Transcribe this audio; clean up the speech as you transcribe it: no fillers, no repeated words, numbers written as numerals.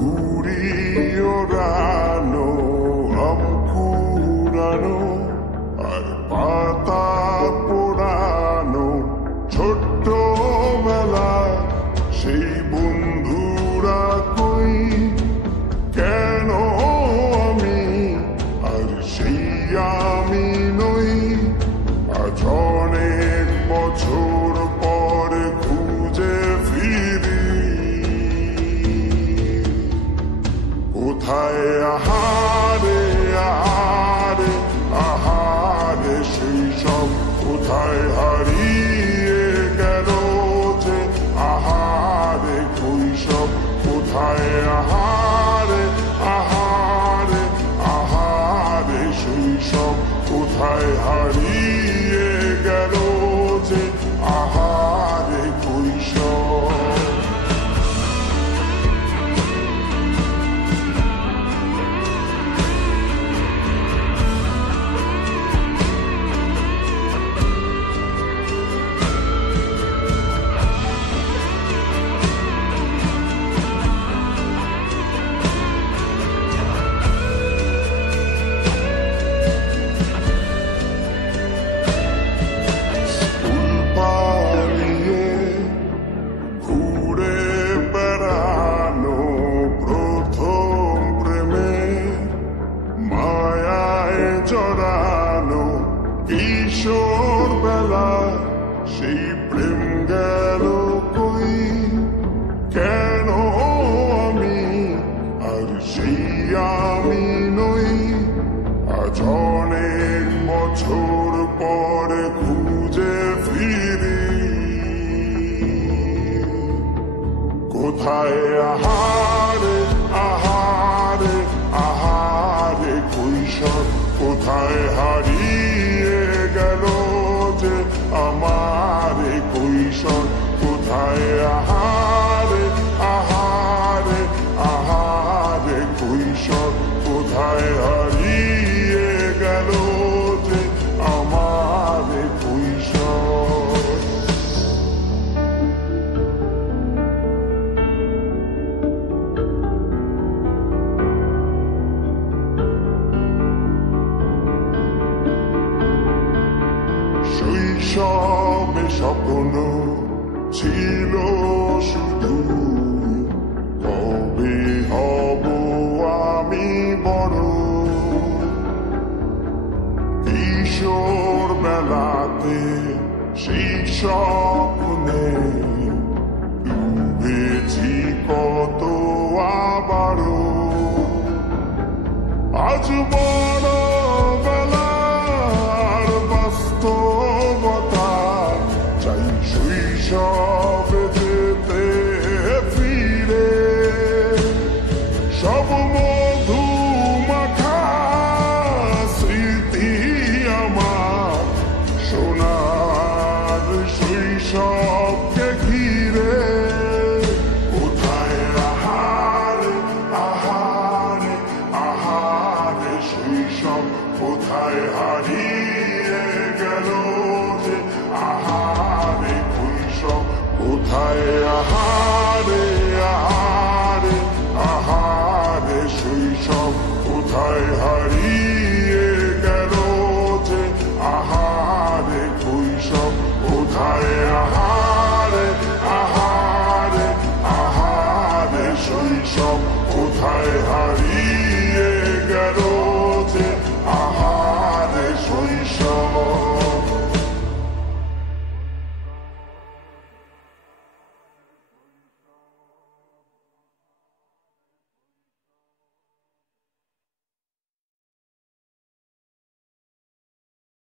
ঘুড়ি ওড়ানো, আম কুড়ানো আর পাতা পোড়ানো, ছোট্ট বেলা সেই বন্ধুরা কই, কেন আমি আর সেই আমি নই। আজ অনেক বছর পর খুঁজে ফিরি, কোথায় আহারে আহারে আহারে সেই সব কোথায় হারিয়ে গেল যে আহারে কৈশব, কোথায় আহারে আহারে আহারে সেই সব কোথায় হারিয়ে গেল যে আহারে কৈশব। জড়ানো কিশোর বেলা সেই প্রেম গেল কই, কেন আমি আর সেই আমি নই। আজ অনেক বছর পরে খুঁজে ফিরি, কোথায় আহারে আহারে আহারে কৈশোর, কোথায় হারিয়ে গেল যে আমার কৈশোর, কোথায় আহারে আহারে আহারে কৈশোর, কোথায় হারিয়ে গেল যে আমার কৈশোর। শৈশবে স্বপ্ন ছিল শুধু, কবে হব আমি বড়। কিশোর বেলাতে সেই স্বপ্ন